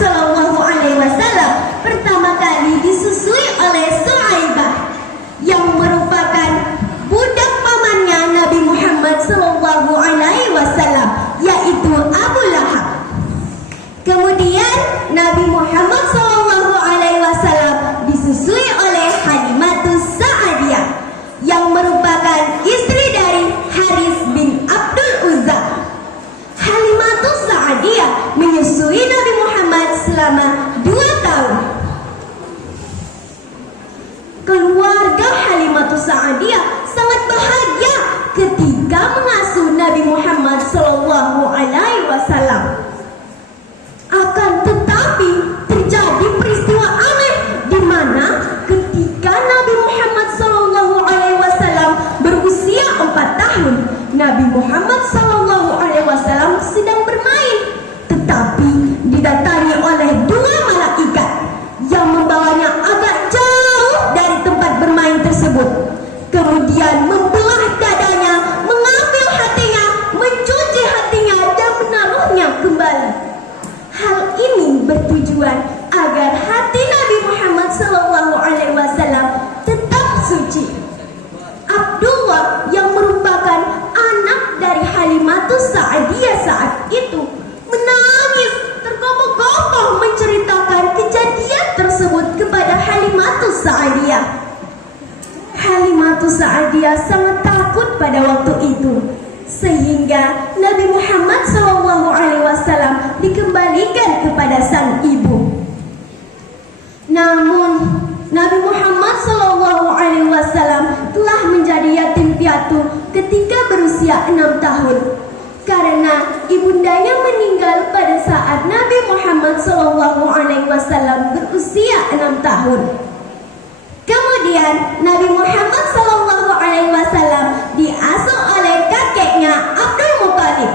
Shallallahu Alaihi Wasallam pertama kali disusui oleh Suaibah yang merupakan budak pamannya Nabi Muhammad Shallallahu Alaihi Wasallam, yaitu Abu Lahab. Kemudian Nabi Muhammad Shallallahu Alaihi Wasallam disusui oleh Halimatus Sa'adiyah yang merupakan istri dari Haris bin Abdul Uzza. Halimatus Sa'adiyah menyusui Nabi Muhammad selama 2 tahun. Keluarga Halimatus Sa'adiyah sangat bahagia ketika mengasuh Nabi Muhammad Shallallahu Alaihi Wasallam. Akan tetapi terjadi peristiwa aneh di mana ketika Nabi Muhammad Shallallahu Alaihi Wasallam berusia 4 tahun, Nabi Muhammad Shallallahu Alaihi Wasallam sedang bermain, tetapi didatangi oleh 2 malaikat yang membawanya agak jauh dari tempat bermain tersebut. Kemudian membelah dadanya, mengambil hatinya, mencuci hatinya dan menaruhnya kembali. Hal ini bertujuan agar hati Nabi Muhammad Shallallahu Alaihi Wasallam tetap suci. Abdullah yang merupakan anak dari Halimatus Sa'adiyah saat itu menangis tergopoh-gopoh menceritakan kejadian tersebut kepada Halimatus Sa'adiyah. Halimatus Sa'adiyah sangat takut pada waktu itu, sehingga Nabi Muhammad SAW dikembalikan kepada sang ibu. Namun Nabi Muhammad SAW telah menjadi yatim piatu ketika berusia 6 tahun karena ibundanya meninggal pada saat Nabi Muhammad SAW berusia 6 tahun. Kemudian Nabi Muhammad SAW diasuh oleh kakeknya Abdul Muthalib.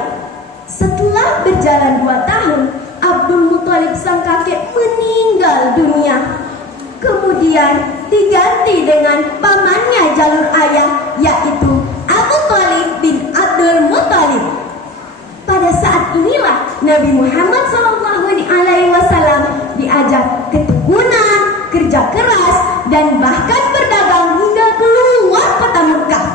Setelah berjalan 2 tahun, Abdul Muthalib sang kakek meninggal dunia. Kemudian diganti dengan pamannya jalur ayah, yaitu Abu Thalib bin Abdul Muthalib. Pada saat inilah Nabi Muhammad SAW diajak ketekunan, kerja keras, dan bahkan berdagang hingga keluar kota Mekah.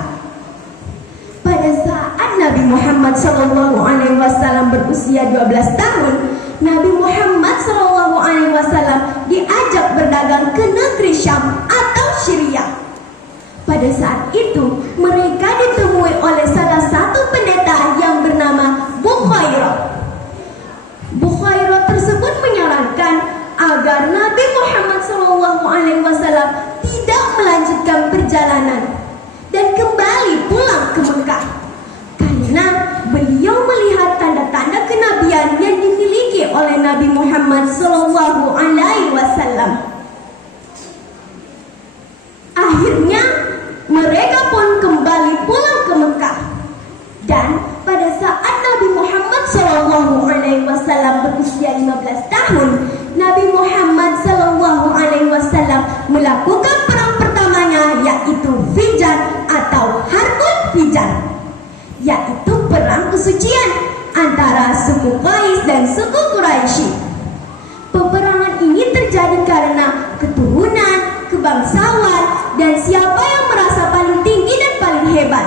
Pada saat Nabi Muhammad SAW berusia 12 tahun, Nabi Muhammad SAW diajak berdagang ke negeri Syam atau Syria. Pada saat itu, mereka ditemui oleh salah satu pendeta yang bernama Bukhairah. Bukhairah tersebut menyarankan agar Nabi Muhammad SAW tidak melanjutkan perjalanan dan kembali pulang ke Mekah, karena beliau melihat tanda-tanda kenabian yang dimiliki oleh Nabi Muhammad SAW. Akhirnya mereka pun kembali pulang ke Mekah, dan pada saat Nabi Muhammad SAW berusia 15 tahun, Nabi Muhammad SAW melakukan perang pertamanya, yaitu Fijar atau Harbul Fijar, yaitu perang kesucian antara suku Qais dan suku Quraisy. Peperangan ini terjadi karena keturunan, kebangsawan, dan siapa yang merasa paling tinggi dan paling hebat.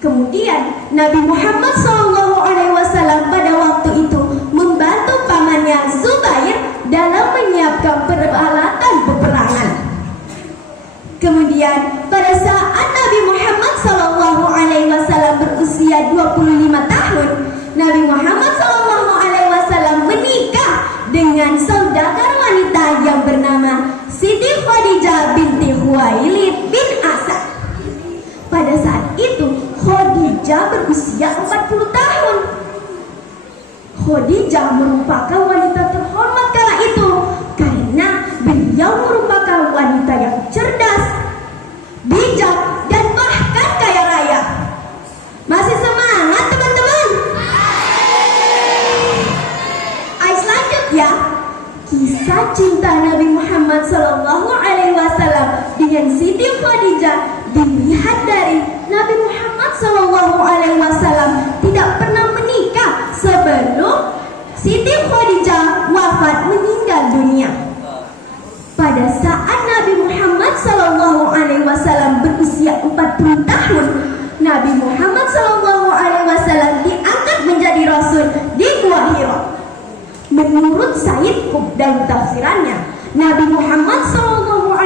Kemudian Nabi Muhammad SAW pada waktu itu membantu pamannya Zubair dalam menyiapkan peralatan peperangan. Kemudian pada saat Nabi Muhammad SAW berusia 25 tahun, Nabi Muhammad SAW menikah dengan saudagar wanita yang bernama Siti Khadijah binti Khuwailid bin Asad. Pada saat itu Khadijah berusia 40 tahun. Khadijah merupakan wanita terhormat kala itu karena beliau merupakan wanita yang cerdas, bijak, dan bahkan kaya raya. Masih semangat teman-teman? Ayo selanjut ya. Kisah cinta Nabi Muhammad SAW dengan Siti Khadijah dilihat dari Nabi Muhammad SAW tidak pernah menikah sebelum Siti Khadijah wafat meninggal dunia. Pada saat Nabi Muhammad SAW berusia 40 tahun, Nabi Muhammad SAW diangkat menjadi Rasul di Gua Hira. Menurut Sayyid Qutb dalam tafsirannya, Nabi Muhammad SAW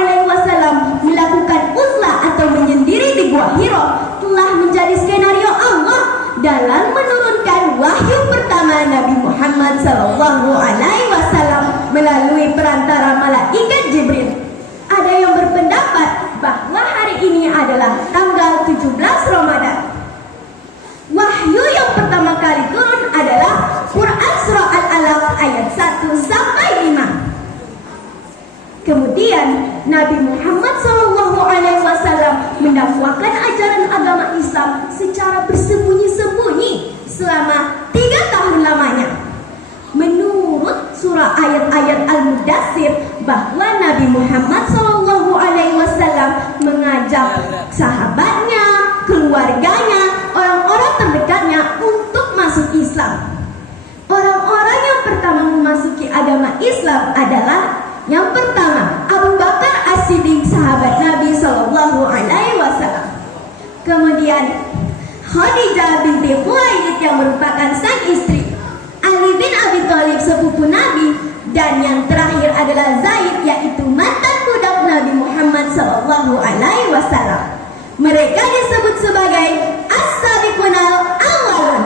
melakukan uzlah atau menyendiri di Gua Hira telah menjadi skenario Allah dalam menurunkan wahyu pertama Nabi Muhammad SAW melalui perantara malaikat Jibril. Ada yang berpendapat bahwa hari ini adalah tanggal 17 Ramadan. Wahyu yang pertama kali turun adalah Quran Surah Al-Alaq ayat 1 sampai 5. Kemudian Nabi Muhammad SAW mendakwakan ajaran agama Islam secara bersembunyi-sembunyi selama 3 tahun lamanya. Menurut surah ayat-ayat Al-Mudaththir bahwa Nabi Muhammad SAW mengajak sahabatnya, keluarganya, orang-orang terdekatnya untuk masuk Islam. Orang-orang yang pertama memasuki agama Islam adalah yang pertama Abu Bakar As-Siddiq, sahabat Nabi SAW. Kemudian Khadijah binti Khuwailid yang merupakan sang istri, Ali bin Abi Thalib sepupu Nabi, dan yang terakhir adalah Zaid, yaitu mantan budak Nabi Muhammad SAW. Mereka disebut sebagai as-sabiqunal awwalun,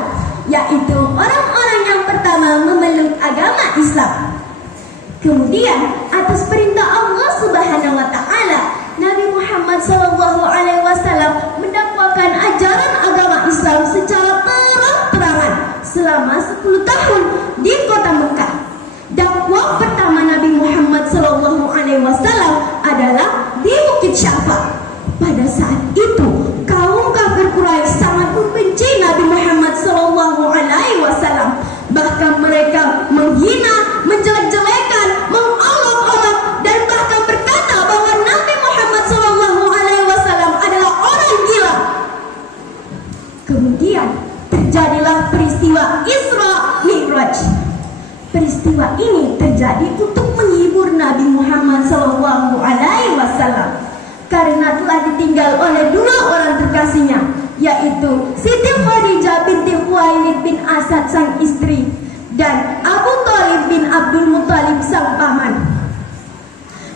yaitu orang-orang yang pertama memeluk agama Islam. Kemudian atas perintah Allah Subhanahu wa taala, Nabi Muhammad SAW mendakwakan ajaran agama Islam secara terang-terangan selama 10 tahun di kota Mekah. Dakwah pertama Nabi Muhammad SAW adalah di Bukit Syafa. Pada saat itu kaum kafir Quraisy sangat membenci Nabi Muhammad SAW. Bahkan mereka menghina, menjelek-jelekan, mengolok-olok, dan bahkan berkata bahwa Nabi Muhammad SAW adalah orang gila. Kemudian terjadilah peristiwa Isra Mi'raj. Peristiwa ini terjadi untuk menghibur Nabi Muhammad SAW karena telah ditinggal oleh 2 orang terkasihnya, yaitu Siti Khadijah binti Khuwailid bin Asad sang istri dan Abu Thalib bin Abdul Muthalib sang paman.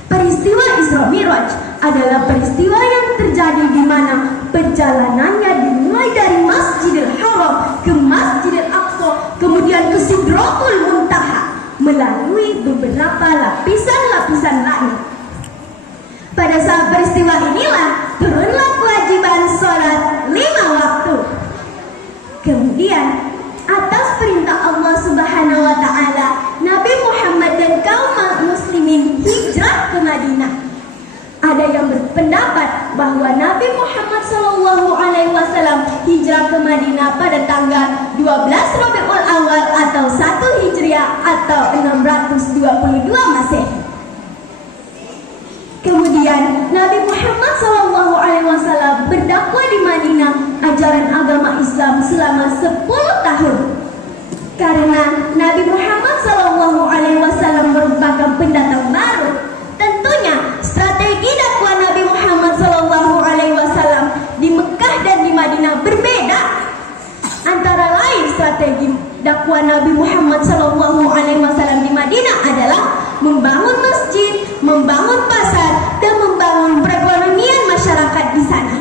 Peristiwa Isra Mi'raj adalah peristiwa yang terjadi di mana perjalanannya dimulai dari Masjidil Haram ke Masjidil Aqsa, kemudian ke Sidratul Muntaha melalui beberapa lapisan-lapisan langit. Pada saat peristiwa inilah turunlah kewajiban sholat 5 waktu. Kemudian atas perintah Allah Subhanahu wa taala, Nabi Muhammad dan kaum muslimin hijrah ke Madinah. Ada yang berpendapat bahwa Nabi Muhammad SAW hijrah ke Madinah pada tanggal 12 Rabiul Awal atau 1 Hijriah atau 622 Masehi. Kemudian Nabi Muhammad SAW berdakwah di Madinah ajaran agama Islam selama 10 tahun. Karena Nabi Muhammad SAW merupakan pendatang baru, tentunya strategi dakwah Nabi Muhammad SAW di Mekah dan di Madinah berbeda. Antara lain strategi dakwah Nabi Muhammad SAW di Madinah adalah membangun masjid, membangun pasar, dan membangun perekonomian masyarakat di sana.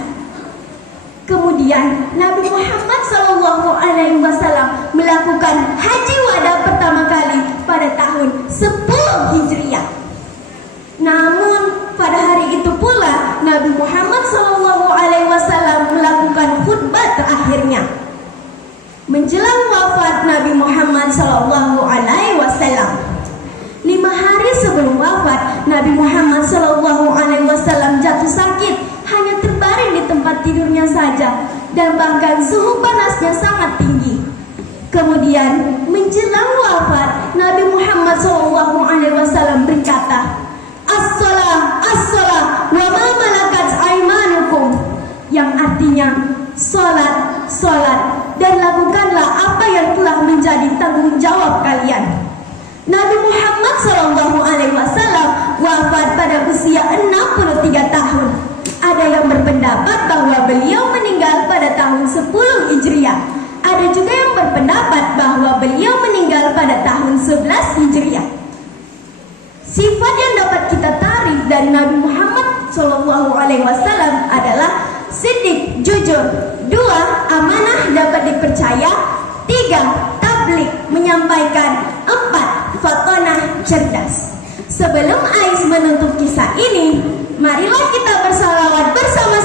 Kemudian Nabi Muhammad SAW melakukan haji wada pertama kali pada tahun 10 Hijriah. Namun pada hari itu pula Nabi Muhammad SAW melakukan khutbah terakhirnya. Menjelang wafat Nabi Muhammad SAW, 5 hari sebelum wafat, Nabi Muhammad SAW jatuh sakit, hanya terbaring di tempat tidurnya saja, dan bahkan suhu panasnya sangat tinggi. Kemudian menjelang wafat, Nabi Muhammad SAW berkata, "As-salah, as-salah, wa ma malakat aimanukum," yang artinya, "Salat, salat, dan lakukanlah apa yang telah menjadi menjadi tanggung jawab kalian. Nabi Muhammad SAW wafat pada usia 63 tahun. Ada yang berpendapat bahwa beliau meninggal pada tahun 10 Hijriah. Ada juga yang berpendapat bahwa beliau meninggal pada tahun 11 Hijriah. Sifat yang dapat kita tarik dari Nabi Muhammad SAW adalah siddiq, jujur. 2. Amanah, dapat dipercaya. 3. Tabligh, menyampaikan. 4. Fatonah, cerdas. Sebelum Ais menutup kisah ini, marilah kita bersalawat bersama